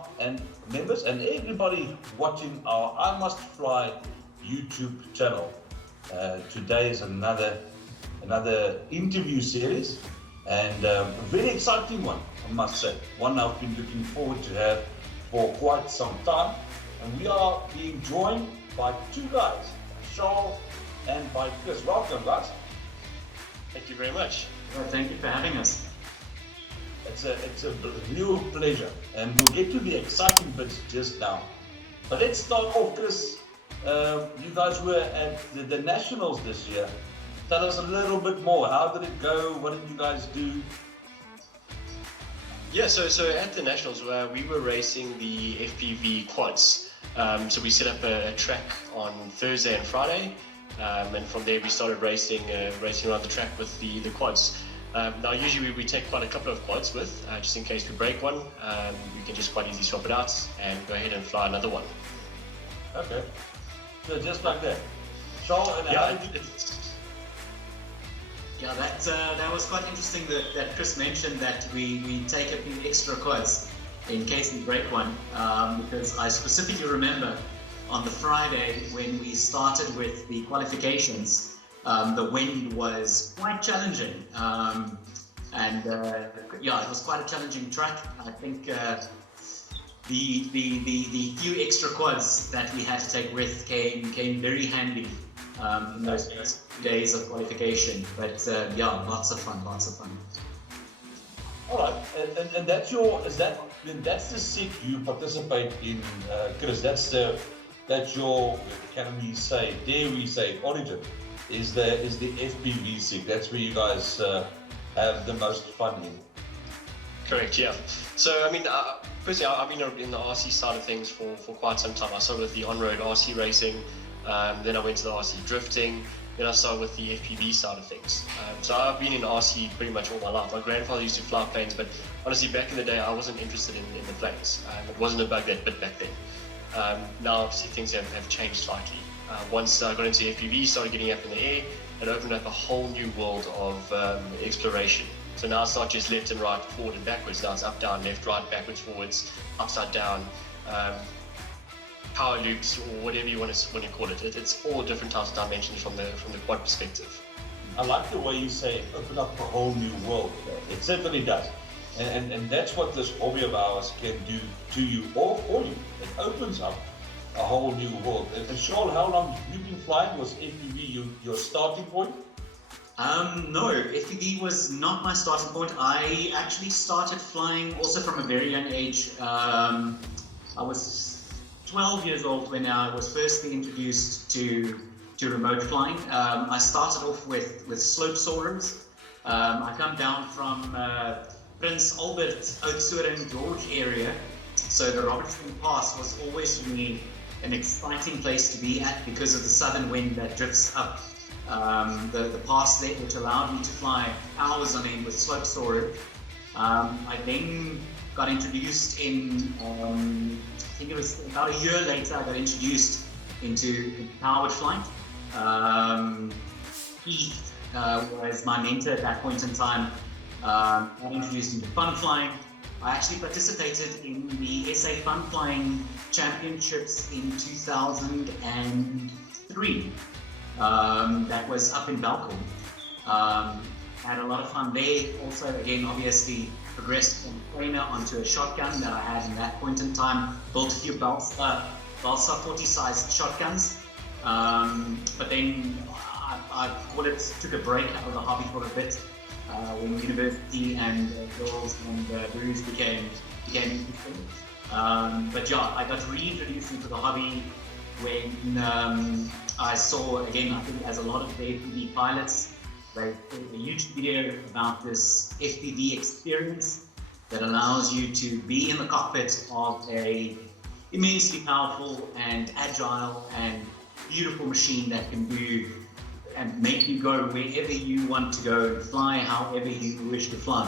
SAMAA and members and everybody watching our I Must Fly YouTube channel. Today is another interview series, and a very exciting one, I must say. One I've been looking forward to have for quite some time. And we are being joined by two guys, Charl and by Chris. Welcome, guys. Thank you very much. Well, thank you for having us. It's a real pleasure, and we'll get to the exciting bits just now. But let's start off, Chris. You guys were at the Nationals this year. Tell us a little bit more. How did it go? What did you guys do? Yeah, so at the Nationals, we were racing the FPV quads. So we set up a track on Thursday and Friday, and from there we started racing around the track with the quads. Now usually we take quite a couple of quads with, just in case we break one. We can just quite easily swap it out and go ahead and fly another one. Okay, so just like that. Charl, and Yeah, that was quite interesting that Chris mentioned that we take a few extra quads in case we break one, because I specifically remember on the Friday when we started with the qualifications, the wind was quite challenging, and it was quite a challenging track. I think the few extra quads that we had to take with came very handy in those days of qualification. But lots of fun. All right, and that's the set you participate in, Chris. That's your, dare we say, origin. Is the FPV set. That's where you guys have the most fun in. Correct, yeah. So, I mean, firstly, I've been in the RC side of things for quite some time. I started with the on-road RC racing, then I went to the RC drifting, then I started with the FPV side of things. So I've been in RC pretty much all my life. My grandfather used to fly planes, but honestly, back in the day, I wasn't interested in the planes. It wasn't a bug that bit back then. Now, obviously, things have changed slightly. Once I got into FPV, started getting up in the air, it opened up a whole new world of exploration. So now it's not just left and right, forward and backwards. Now it's up, down, left, right, backwards, forwards, upside down, power loops, or whatever you want to call it. It's all different types of dimensions from the quad perspective. I like the way you say open up a whole new world. It certainly does, and that's what this hobby of ours can do to you or for you. It opens up a whole new world. And Charl, how long have you been flying? Was FPV your starting point? No, FPV was not my starting point. I actually started flying also from a very young age. I was 12 years old when I was firstly introduced to remote flying. I started off with slope soarers. I come down from Prince Albert, Oudtshoorn, George area. So the Robertson Pass was always for me an exciting place to be at because of the southern wind that drifts up the pass there, which allowed me to fly hours on end with slope soarer. I then got introduced in, I think it was about a year later, I got introduced into powered flight. Keith was my mentor at that point in time. Got introduced into fun flying. I actually participated in the SA Fun Flying Championships in 2003. That was up in Belcom. Had a lot of fun there. Also, again, obviously progressed from Proenca onto a shotgun that I had in that point in time. Built a few Balsa 40 size shotguns. But then I took a break out of the hobby for a bit. When university and girls and booze became interesting. But yeah, I got reintroduced into the hobby when I saw, again, I think as a lot of the FPV pilots, they did a YouTube video about this FPV experience that allows you to be in the cockpit of a immensely powerful and agile and beautiful machine that can do and make you go wherever you want to go and fly however you wish to fly.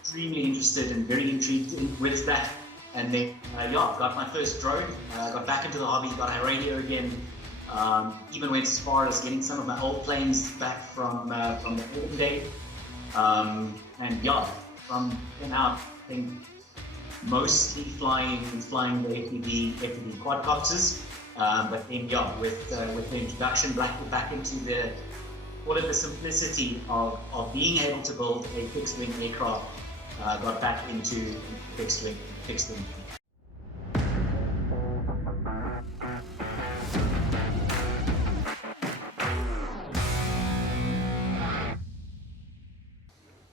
Extremely interested and very intrigued with that. And then, got my first drone, got back into the hobby, got a radio again, even went as far as getting some of my old planes back from the old day. From then out, I think mostly flying the FPV quadcopters. But then, yeah, with the introduction back into the simplicity of being able to build a fixed wing aircraft, got back into fixed wing.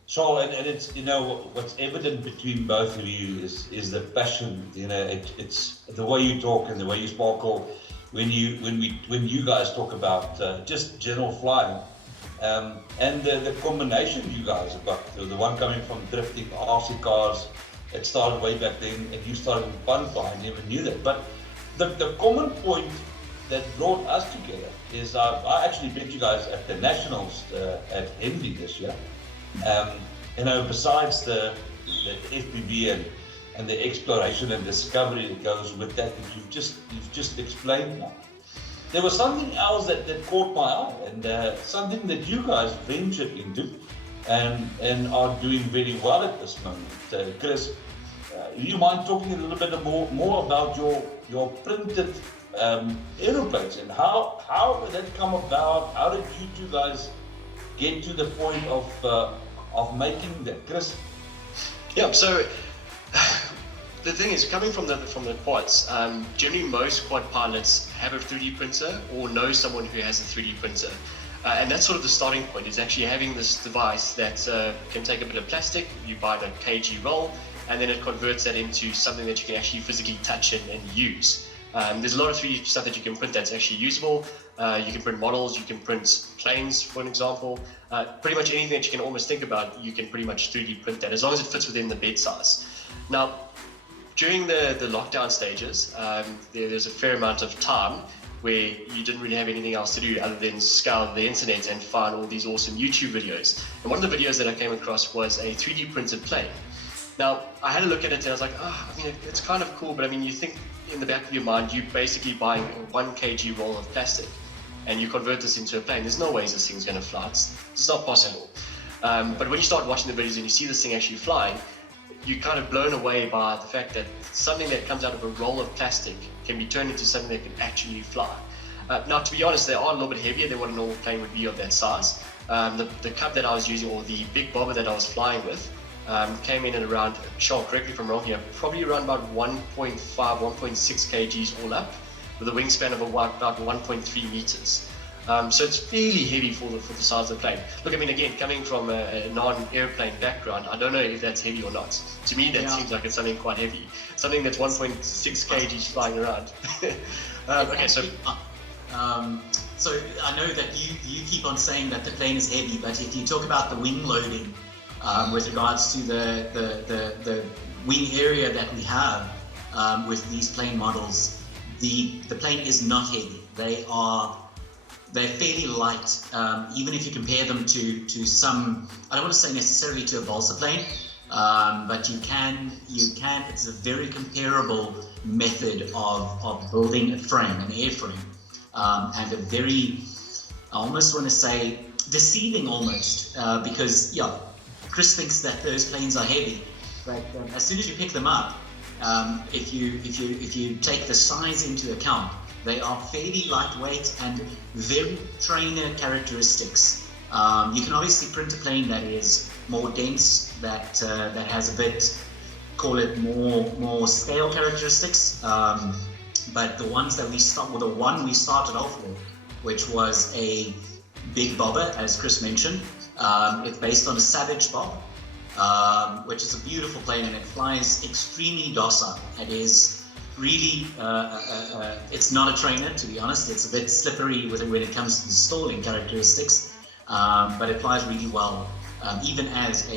Charl, and it's, you know, what's evident between both of you is the passion. You know, it's the way you talk and the way you sparkle when you guys talk about just general flying, and the combination you guys have got. The one coming from drifting, RC cars. It started way back then, and you started in fun flying. Never knew that, but the common point that brought us together is I actually met you guys at the Nationals at Henley this year. You know, besides the FPV and the exploration and discovery that goes with that you've just explained now, there was something else that caught my eye, and something that you guys ventured into and are doing very well at this moment. Chris, you mind talking a little bit more about your printed aeroplanes, and how did that come about? How did you two guys get to the point of making that, Chris? Yeah, so the thing is, coming from the quads, generally most quad pilots have a 3D printer or know someone who has a 3D printer. And that's sort of the starting point, is actually having this device that can take a bit of plastic, you buy the kg roll, and then it converts that into something that you can actually physically touch and use. There's a lot of 3D stuff that you can print that's actually usable. You can print models, you can print planes, for an example. Pretty much anything that you can almost think about, you can pretty much 3D print that, as long as it fits within the bed size. Now, during the lockdown stages, there's a fair amount of time where you didn't really have anything else to do other than scour the internet and find all these awesome YouTube videos. And one of the videos that I came across was a 3D printed plane. Now, I had a look at it and I was like, I mean, it's kind of cool, but I mean, you think in the back of your mind, you're basically buying a 1 kg roll of plastic and you convert this into a plane. There's no ways this thing's going to fly. It's not possible. But when you start watching the videos and you see this thing actually flying, you're kind of blown away by the fact that something that comes out of a roll of plastic can be turned into something that can actually fly. Now, to be honest, they are a little bit heavier than what a normal plane would be of that size. The Cub that I was using, or the big bobber that I was flying with, came in at around, Charl, correct me if I'm wrong here, probably around about 1.5, 1.6 kgs all up, with a wingspan of about 1.3 meters. So it's fairly heavy for the size of the plane. Look, I mean, again, coming from a non-airplane background, I don't know if that's heavy or not. To me, that seems like it's something quite heavy. Something that's 1.6 kgs flying around. Okay, so... So I know that you keep on saying that the plane is heavy, but if you talk about the wing loading, with regards to the wing area that we have with these plane models, the plane is not heavy. They're fairly light, even if you compare them to some, I don't want to say necessarily to a balsa plane, but you can, it's a very comparable method of building a frame, an airframe, and a very, I almost want to say, deceiving almost, because, yeah, Chris thinks that those planes are heavy, but as soon as you pick them up, if you take the size into account, they are fairly lightweight and very trainer characteristics. You can obviously print a plane that is more dense, that has a bit, call it more scale characteristics. But the ones that the one we started off with, which was a big bobber, as Chris mentioned. It's based on a Savage bob, which is a beautiful plane, and it flies extremely docile. It is really, it's not a trainer, to be honest. It's a bit slippery when it comes to the stalling characteristics, but it flies really well. Even as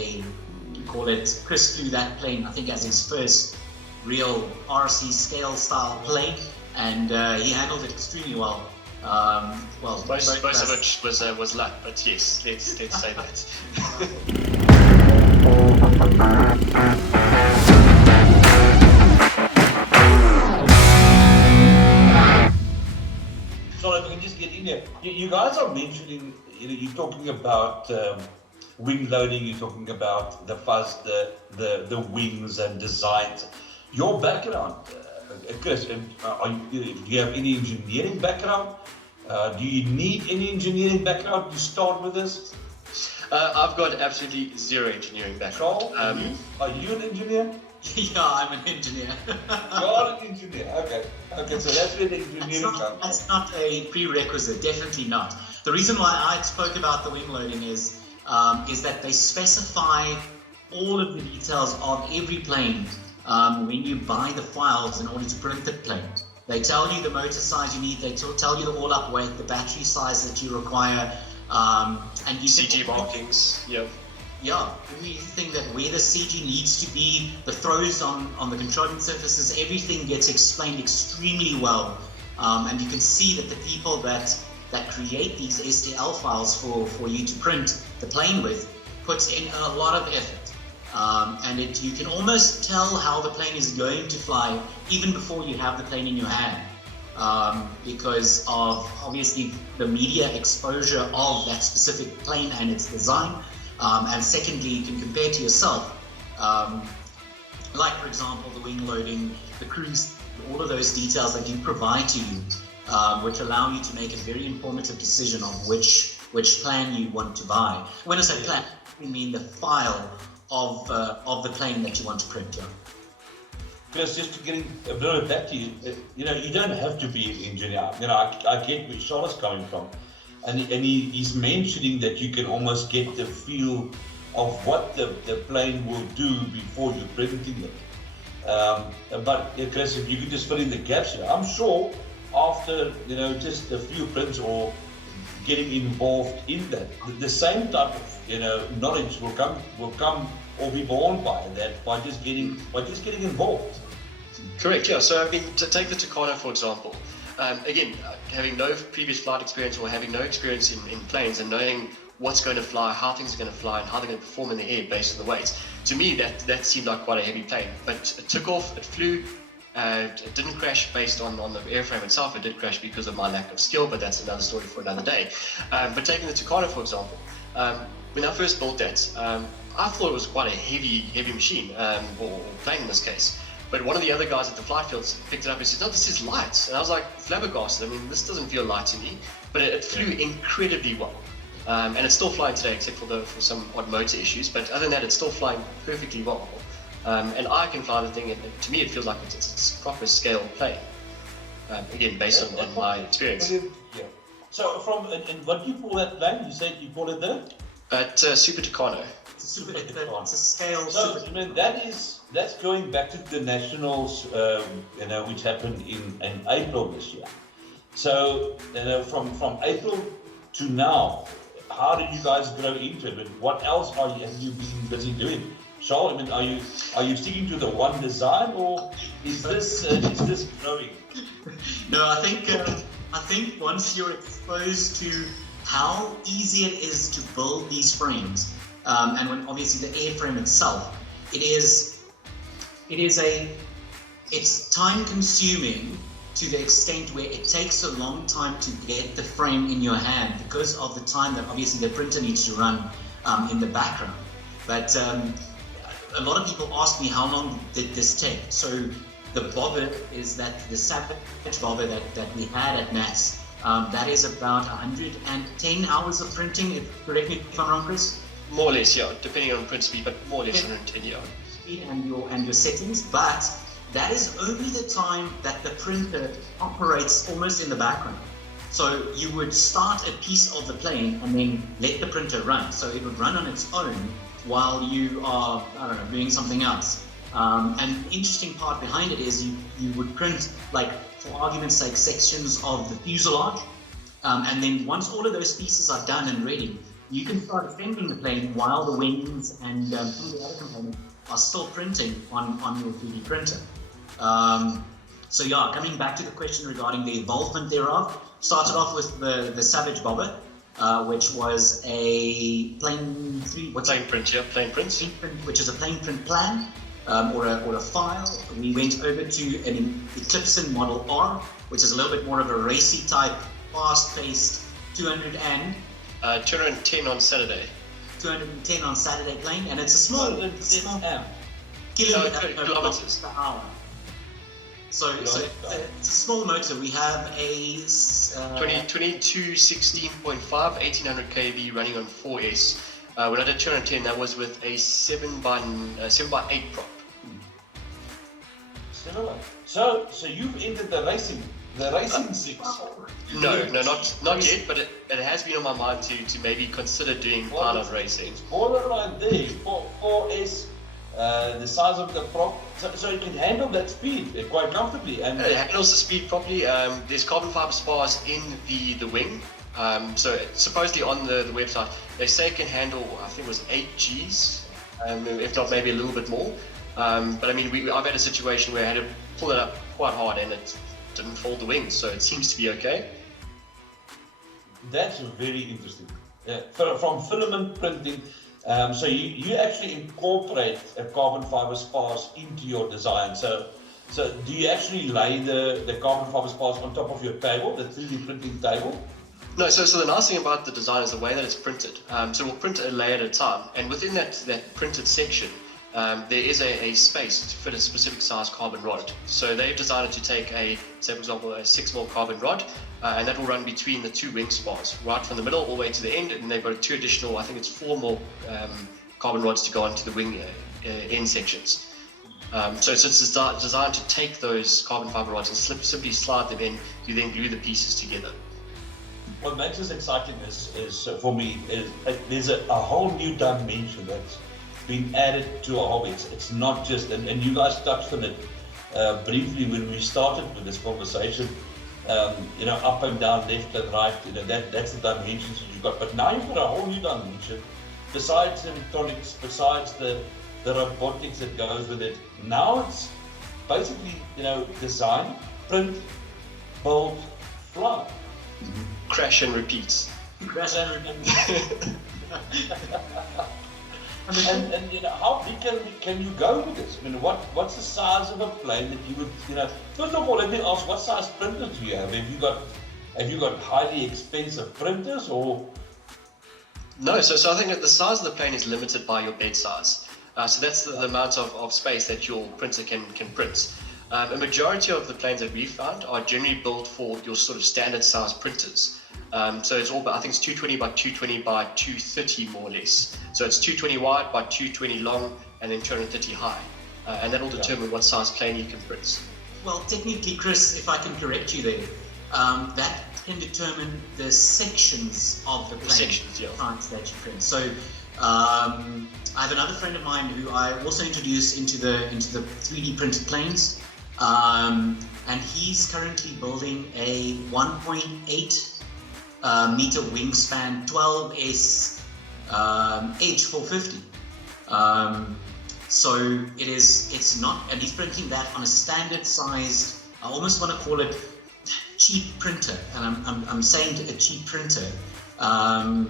call it, Chris flew that plane, I think, as his first real RC scale style plane, and he handled it extremely well. Most of it was luck, but yes, let's say that. So if we can just get in there, you guys are mentioning, you're talking about wing loading, you're talking about the fuzz, the wings and designs. Your background, Chris, do you have any engineering background? Do you need any engineering background to start with this? I've got absolutely zero engineering background. Charl, are you an engineer? Yeah, I'm an engineer. You're an engineer, okay. Okay, so that's where the engineering comes from. That's not a prerequisite, definitely not. The reason why I spoke about the wing loading is that they specify all of the details of every plane when you buy the files in order to print the plane. They tell you the motor size you need, they tell you the all-up weight, the battery size that you require, and you CG markings, yeah. Yeah, everything that where the CG needs to be, the throws on the controlling surfaces, everything gets explained extremely well. And you can see that the people that create these STL files for you to print the plane with puts in a lot of effort. And you can almost tell how the plane is going to fly even before you have the plane in your hand. Because of obviously the media exposure of that specific plane and its design. And secondly, you can compare to yourself, like for example, the wing loading, the cruise, all of those details that you provide to you, which allow you to make a very informative decision of which plan you want to buy. When I say plan, I mean the file of the plane that you want to print. Yeah. Chris, just to get a bit back to you, you don't have to be an engineer. I get where Charl is coming from. And he's mentioning that you can almost get the feel of what the plane will do before you're printing it. But Chris, if you could just fill in the gaps here, I'm sure after just a few prints or getting involved in that, the same type of knowledge will come or be born by that by just getting involved. Correct. Yeah. So I mean, to take the Tucano for example. Again, having no previous flight experience or having no experience in planes and knowing what's going to fly, how things are going to fly, and how they're going to perform in the air based on the weights, to me that seemed like quite a heavy plane. But it took off, it flew, it didn't crash based on the airframe itself. It did crash because of my lack of skill, but that's another story for another day. But taking the Tucano for example, when I first built that, I thought it was quite a heavy machine, or plane in this case. But one of the other guys at the flight field picked it up and said, "No, this is light." And I was like, flabbergasted. I mean, this doesn't feel light to me. But it flew incredibly well. And it's still flying today, except for some odd motor issues. But other than that, it's still flying perfectly well. And I can fly the thing, and to me, it feels like it's a proper scale plane. Again, based on my experience. Yeah. So and what do you call that plane? You said you call it the? Super Tucano. It's a scale. So, I mean, that's going back to the nationals, which happened in April this year. So, from April to now, how did you guys grow into it? What else have you been busy doing? Charl, I mean, are you sticking to the one design, or is this growing? No, I think once you're exposed to how easy it is to build these frames. And when obviously the airframe itself, it's time consuming to the extent where it takes a long time to get the frame in your hand because of the time that obviously the printer needs to run in the background. But a lot of people ask me how long did this take. So the bobber is the Savage bobber that we had at NAS. That is about 110 hours of printing, correct me if I'm wrong, Chris? More or less, yeah, depending on print speed, but more or less 110, yeah. Speed and your settings, but that is only the time that the printer operates almost in the background. So you would start a piece of the plane and then let the printer run. So it would run on its own while you are, doing something else. And the interesting part behind it is you would print, like, for argument's sake, sections of the fuselage. And then once all of those pieces are done and ready, you can start assembling the plane while the wings and some of the other components are still printing on your 3D printer. So yeah, coming back to the question regarding the involvement thereof, started off with the Savage bobber, which was a plain print, which is a plain print plan or a file. We went over to an Eclipse Model R, which is a little bit more of a racy type, fast-paced 210 on Saturday. 210 on Saturday plane, and it's a small kilometers per hour. So it's a small motor. We have a 22 16.5 1800 kV running on 4S. When I did 210, that was with a 7x8 prop. Similar. So you've entered the racing six. No, not yet. But it has been on my mind to maybe consider doing pilot racing. It's borderline there. 4S. The size of the prop, so it can handle that speed quite comfortably. And it handles the speed properly. There's carbon fiber spars in the wing. So supposedly on the website, they say it can handle, I think it was 8 Gs, if not maybe a little bit more. But I mean, I've had a situation where I had to pull it up quite hard and it didn't fold the wings, so it seems to be okay. That's very interesting. From filament printing, so you actually incorporate a carbon fiber spars into your design. So do you actually lay the carbon fiber spars on top of your table, the 3D printing table? No, so the nice thing about the design is the way that it's printed. So we'll print a layer at a time, and within that printed section, there is a space to fit a specific size carbon rod. So they've designed it to take say for example, a 6mm carbon rod, and that will run between the 2 wing spars, right from the middle all the way to the end, and they've got 2 additional, I think it's 4 more carbon rods to go onto the wing end sections. So it's designed to take those carbon fiber rods and simply slide them in. You then glue the pieces together. What makes this exciting is for me, there's a whole new dimension that's been added to our hobby. It's not just, and you guys touched on it briefly when we started with this conversation, up and down, left and right, that's the dimensions that you've got. But now you've got a whole new dimension, besides the electronics, besides the robotics that goes with it. Now it's basically, design, print, build, fly. Crash and repeat. Crash and repeat. And how big can you go with this? I mean, what's the size of a plane that you would, first of all, let me ask, what size printers do you have? Have you got highly expensive printers or? No, so I think that the size of the plane is limited by your bed size. So that's the amount of space that your printer can print. A majority of the planes that we've found are generally built for your sort of standard size printers. So it's all, I think it's 220 by 220 by 230 more or less. So it's 220 wide by 220 long and then 230 high. And that will determine what size plane you can print. Well, technically, Chris, if I can correct you there, that can determine the sections of the plane that you print. So I have another friend of mine who I also introduced into the 3D printed planes. And he's currently building a 1.8 meter wingspan 12S H450. So it's not, and he's printing that on a standard sized, I almost want to call it cheap printer, and I'm saying a cheap printer. The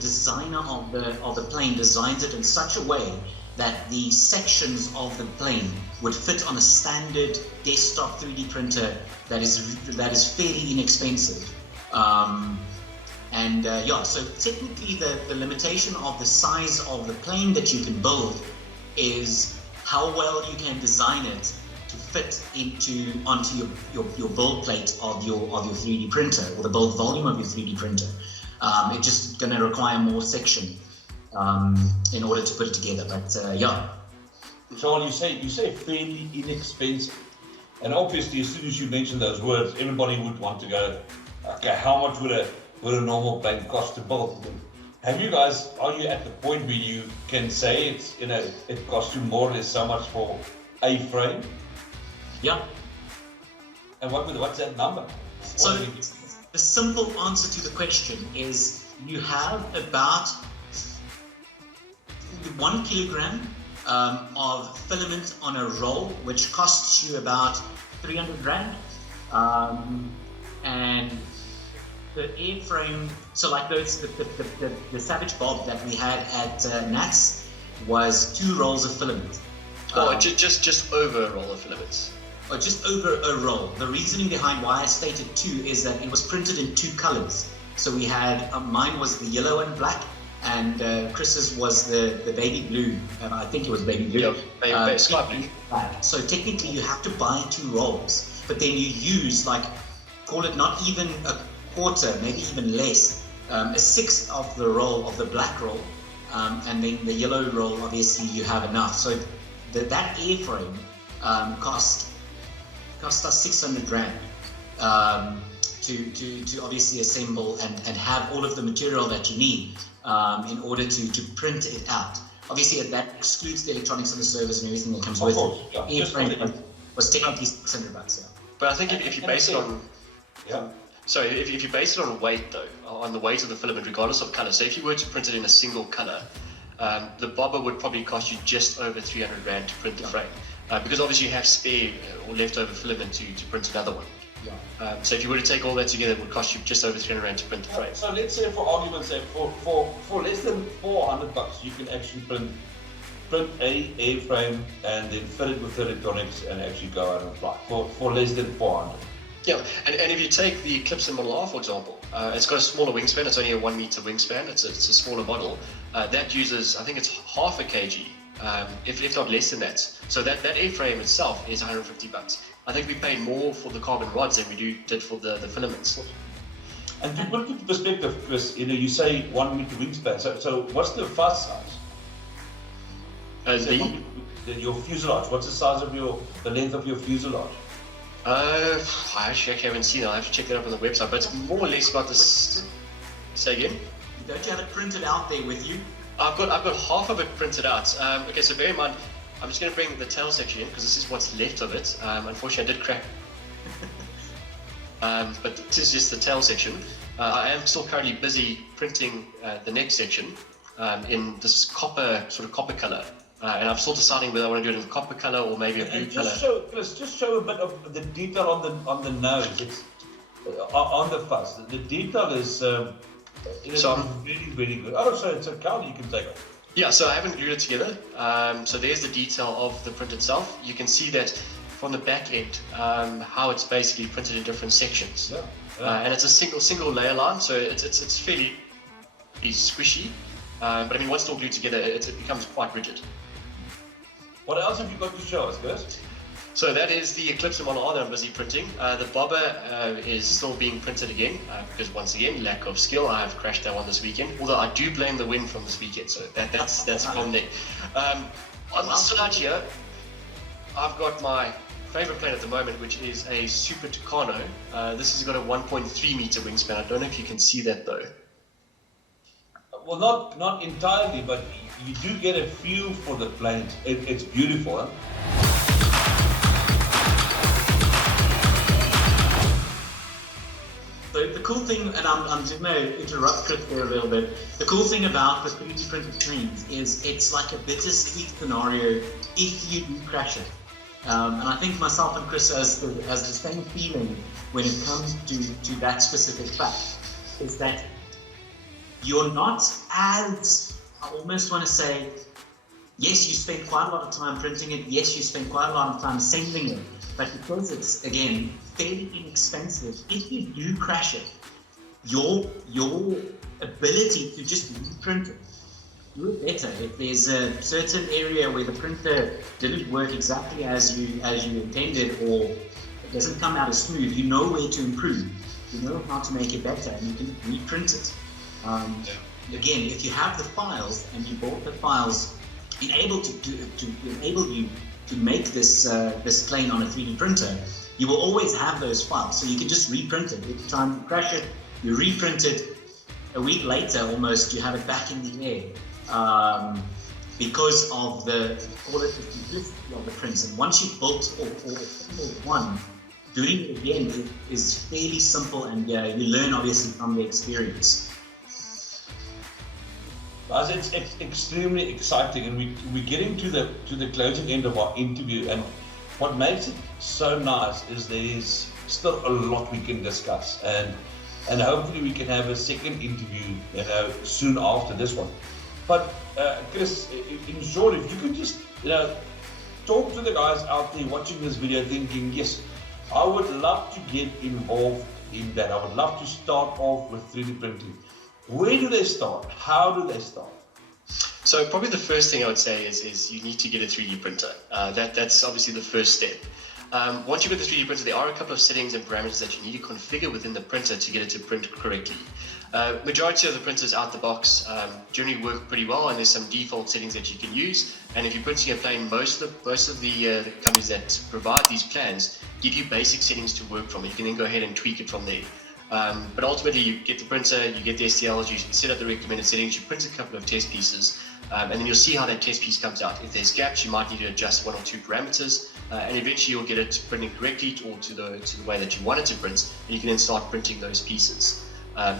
designer of the plane designs it in such a way that the sections of the plane would fit on a standard desktop 3D printer that is fairly inexpensive. So technically the limitation of the size of the plane that you can build is how well you can design it to fit onto your build plate of your 3D printer, or the build volume of your 3D printer. It's just going to require more section in order to put it together. But Charl, you say fairly inexpensive, and obviously as soon as you mention those words, everybody would want to go, okay, how much would a normal plane cost to build? Are you at the point where you can say it costs you more or less so much for a frame? Yeah. And what's that number? So the simple answer to the question is you have about 1 kilogram of filament on a roll, which costs you about 300 rand. And the airframe, so like those, the Savage Bob that we had at Nats was 2 rolls of filament. Just over a roll of filaments. Or just over a roll. The reasoning behind why I stated 2 is that it was printed in 2 colors. So we had, mine was the yellow and black, and Chris's was the baby blue, and I think it was baby blue. Yeah, sky blue. So technically you have to buy 2 rolls, but then you use, like, call it not even a quarter, maybe even less, a sixth of the roll of the black roll, and then the yellow roll, obviously you have enough. So that airframe cost us 600 rand to obviously assemble and have all of the material that you need in order to print it out. Obviously that excludes the electronics of the service and everything that comes with it. Yeah, Airframe was technically 600 bucks. Yeah. But I think if you base it on, Yeah. sorry, if you base it on weight though, on the weight of the filament, regardless of color. So if you were to print it in a single color, the bobber would probably cost you just over 300 rand to print the frame, because obviously you have spare or leftover filament to print another one. Yeah. So if you were to take all that together, it would cost you just over 300 rand to print the frame. So let's say, for argument's sake, for less than 400 bucks, you can actually print a airframe and then fill it with electronics and actually go out and fly for less than 400. Yeah, and if you take the Eclipse Model R, for example, it's got a smaller wingspan. It's only a 1 meter wingspan. It's a smaller model. That uses, I think it's half a kg, if not less than that. So that airframe itself is 150 bucks. I think we paid more for the carbon rods than we did for the filaments. And to put it into perspective, Chris, you say 1 meter wingspan. So what's the fuzz size? Your fuselage. What's the size of the length of your fuselage? I actually haven't seen it. I'll have to check that up on the website, but it's more or less about this. Say again? Don't you have it printed out there with you? I've got half of it printed out. Okay, so bear in mind, I'm just going to bring the tail section in because this is what's left of it. Unfortunately, I did crack. But this is just the tail section. I am still currently busy printing the neck section in this copper color. And I'm still deciding whether I want to do it in copper color or maybe a blue color. Just show a bit of the detail on the nose. It's on the fuzz. The detail is really, really good. Oh, so Carl, you can take it. Yeah, so I haven't glued it together. So there's the detail of the print itself. You can see that from the back end, how it's basically printed in different sections. Yeah. And it's a single layer line, so it's fairly squishy. But I mean, once it's all glued together, it becomes quite rigid. What else have you got to show us, guys? So that is the Eclipse Model R that I'm busy printing. The bobber is still being printed again, because once again, lack of skill. I have crashed that one this weekend, although I do blame the wind from this weekend, so that's from there. On the side here, I've got my favorite plane at the moment, which is a Super Tucano. This has got a 1.3 meter wingspan. I don't know if you can see that though. Well, not entirely, but you do get a feel for the planes. It's beautiful, huh? The cool thing, and I'm just going to interrupt Chris there a little bit. The cool thing about the 3D printed planes is it's like a bittersweet scenario if you do crash it. And I think myself and Chris has the same feeling when it comes to that specific fact, is that you're not as, I almost want to say, yes, you spend quite a lot of time printing it, yes, you spend quite a lot of time assembling it, but because it's, again, fairly inexpensive, if you do crash it, your ability to just reprint it, do it better. If there's a certain area where the printer didn't work exactly as you intended, or it doesn't come out as smooth, you know where to improve, you know how to make it better, and you can reprint it. Again, if you have the files and you bought the files enable you to make this plane on a 3D printer, you will always have those files, so you can just reprint it. Every time you crash it, you reprint it. A week later, almost, you have it back in the air because of the simplicity of the prints. And once you've built or assembled one, doing it again is fairly simple, and you learn obviously from the experience. It's extremely exciting, and we're getting to the closing end of our interview, and what makes it so nice is there's still a lot we can discuss, and hopefully we can have a second interview, soon after this one. But Chris, in short, if you could just talk to the guys out there watching this video, thinking, yes, I would love to get involved in that. I would love to start off with 3D printing. Where do they start? How do they start? So probably the first thing I would say is you need to get a 3D printer. That's obviously the first step. Once you've got the 3D printer, there are a couple of settings and parameters that you need to configure within the printer to get it to print correctly. Majority of the printers out the box generally work pretty well, and there's some default settings that you can use. And if you're printing a plane, most of the companies that provide these plans give you basic settings to work from. You can then go ahead and tweak it from there. But ultimately, you get the printer, you get the STLs, you set up the recommended settings, you print a couple of test pieces, and then you'll see how that test piece comes out. If there's gaps, you might need to adjust 1 or 2 parameters, and eventually you'll get it printing correctly or to the way that you want it to print, and you can then start printing those pieces.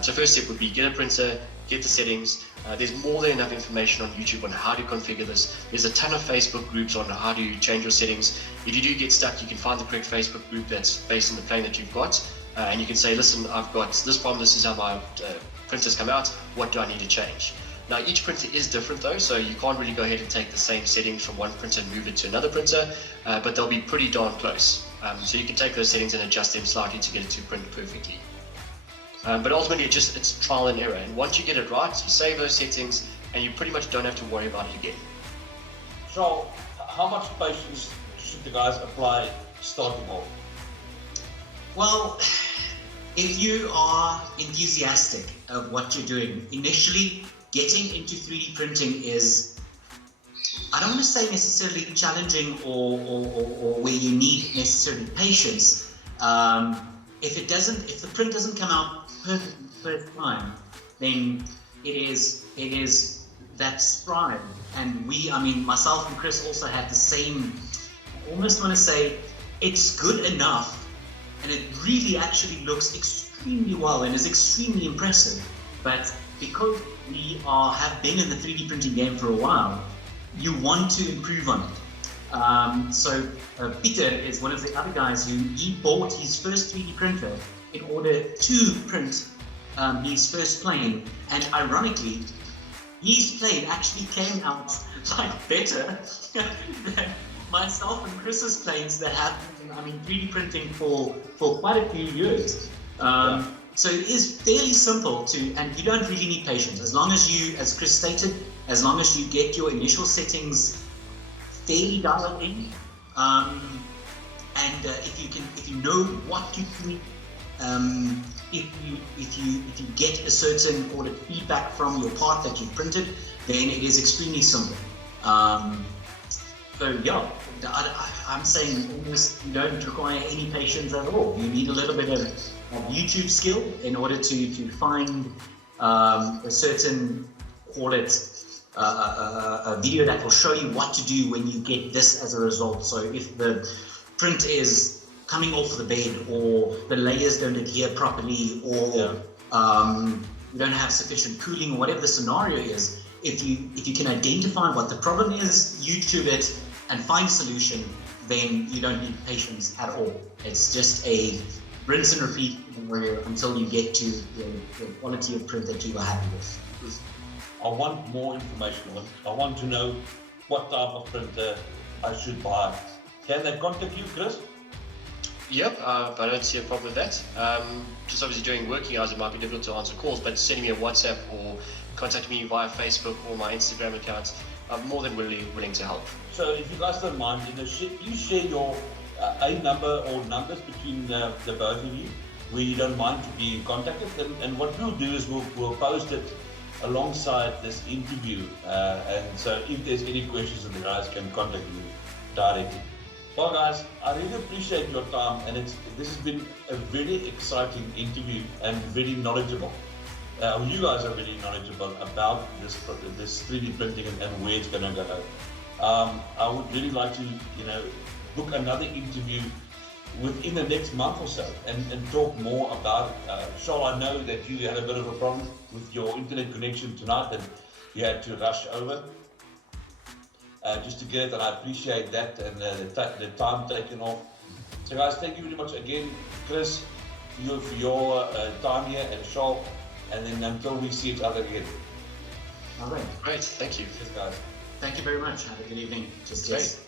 So first step would be get a printer, get the settings. There's more than enough information on YouTube on how to configure this. There's a ton of Facebook groups on how to change your settings. If you do get stuck, you can find the correct Facebook group that's based on the plane that you've got. And you can say, listen, I've got this problem, this is how my printers come out, what do I need to change? Now each printer is different though, so you can't really go ahead and take the same settings from one printer and move it to another printer, but they'll be pretty darn close. So you can take those settings and adjust them slightly to get it to print perfectly. But ultimately it's trial and error, and once you get it right, you save those settings and you pretty much don't have to worry about it again. So, how much patience should the guys apply starting off? Well, if you are enthusiastic of what you're doing, initially getting into 3D printing is, I don't want to say necessarily challenging or where you need necessarily patience. If the print doesn't come out perfect the first time, then it is that stride. And myself and Chris also had the same, I almost want to say, it's good enough. And it really actually looks extremely well and is extremely impressive. But because we have been in the 3D printing game for a while, you want to improve on it. So Peter is one of the other guys he bought his first 3D printer in order to print his first plane. And ironically, his plane actually came out better than myself and Chris's planes that have been 3D printing for quite a few years. So it is fairly simple and you don't really need patience. As long as you, as Chris stated, as long as you get your initial settings fairly dialed in, and if you know what to tweak, if you get a certain feedback from your part that you've printed, then it is extremely simple. So yeah, I'm saying almost you don't require any patience at all. You need a little bit of YouTube skill in order to find a certain, call it, a video that will show you what to do when you get this as a result. So if the print is coming off the bed, or the layers don't adhere properly, or you don't have sufficient cooling, or whatever the scenario is, if you can identify what the problem is, YouTube it, and find a solution, then you don't need patience at all. It's just a rinse and repeat until you get to the quality of print that you are happy with. I want more information. I want to know what type of printer I should buy. Can they contact you, Chris? Yep, I don't see a problem with that. Just obviously during working hours, it might be difficult to answer calls, but sending me a WhatsApp or contact me via Facebook or my Instagram account, I'm more than willing to help. So if you guys don't mind, please share your a number or numbers between the both of you, where you don't mind to be contacted. And what we'll do is we'll post it alongside this interview. And so if there's any questions, the guys can contact you directly. Well, guys, I really appreciate your time, and this has been a very exciting interview and very knowledgeable. You guys are very knowledgeable about this 3D printing and where it's going to go. I would really like to, book another interview within the next month or so and talk more about it. Charl, I know that you had a bit of a problem with your internet connection tonight and you had to rush over just to get it, and I appreciate that and the time taken off. So guys, thank you very much again, Chris, for your time here, and Charl, and then until we see each other again. All right. Great, thank you. Cheers, guys. Thank you very much. Have a good evening. Cheers.